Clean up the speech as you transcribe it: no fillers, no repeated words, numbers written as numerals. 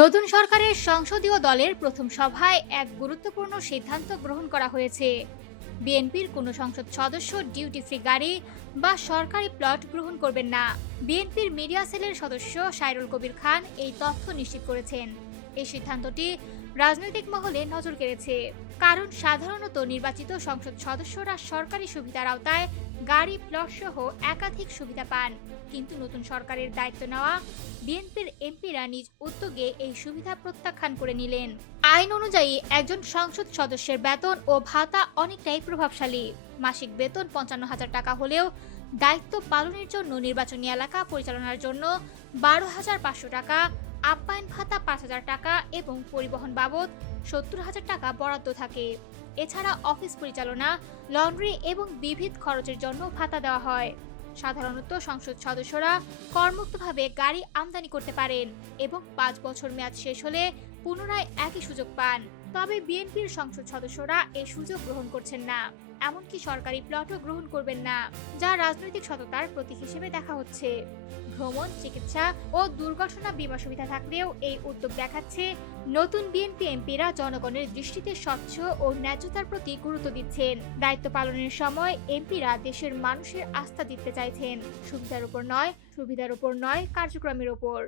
নতুন সরকারের সংসদীয় দলের প্রথম সভায় এক গুরুত্বপূর্ণ সিদ্ধান্ত গ্রহণ করা হয়েছে। বিএনপির কোনো সংসদ সদস্য ডিউটি ফ্রি গাড়ি বা সরকারি প্লট গ্রহণ করবেন না। বিএনপির মিডিয়া সেলের সদস্য সাইরুল কবির খান এই তথ্য নিশ্চিত করেছেন। এই সিদ্ধান্তটি রাজনৈতিক মহলে নজর কেড়েছে, কারণ সাধারণত নির্বাচিত সংসদ সদস্যরা সরকারি সুবিধার আওতায় গাড়ি প্লট সহ একাধিক সুবিধা পান। কিন্তু নতুন সরকারের দায়িত্ব নেওয়া বিএনপির এমপিরা নিজ উদ্যোগে এই সুবিধা প্রত্যাখ্যান করে নিলেন। আইন অনুযায়ী একজন সংসদ সদস্যের বেতন ও ভাতা অনেকটাই প্রভাবশালী। মাসিক বেতন ৫৫,০০০ টাকা হলেও দায়িত্ব পালনের জন্য নির্বাচনী এলাকা পরিচালনার জন্য ১২,৫০০ টাকা, আপ্যায়ন ভাতা ৫,০০০ টাকা এবং পরিবহন বাবদ ৭০,০০০ টাকা বরাদ্দ থাকে। এছাড়া অফিস পরিচালনা, লন্ড্রি এবং বিবিধ খরচের জন্য ভাতা দেওয়া হয়। সাধারণত সংসদ সদস্যরা করমুক্তভাবে গাড়ি আমদানি করতে পারেন এবং ৫ বছর মেয়াদ শেষ হলে পুনরায় একই সুযোগ পান। তবে বিএনপির সংসদ সদস্যরা এই সুযোগ গ্রহণ করছেন না, এমনকি সরকারি প্লটও গ্রহণ করবেন না, যা রাজনৈতিক সততার প্রতীক হিসেবে দেখা হচ্ছে। ভ্রমণ, চিকিৎসা ও দুর্ঘটনা বীমা সুবিধা থাকলেও এই উদ্যোগ দেখাচ্ছে নতুন বিএনপি এমপিরা জনগণের দৃষ্টিতে স্বচ্ছ ও ন্যায্যতার প্রতি গুরুত্ব দিচ্ছেন। দায়িত্ব পালনের সময় এমপিরা দেশের মানুষের আস্থা দিতে চাইছেন, সুবিধার উপর নয় কার্যক্রমের উপর।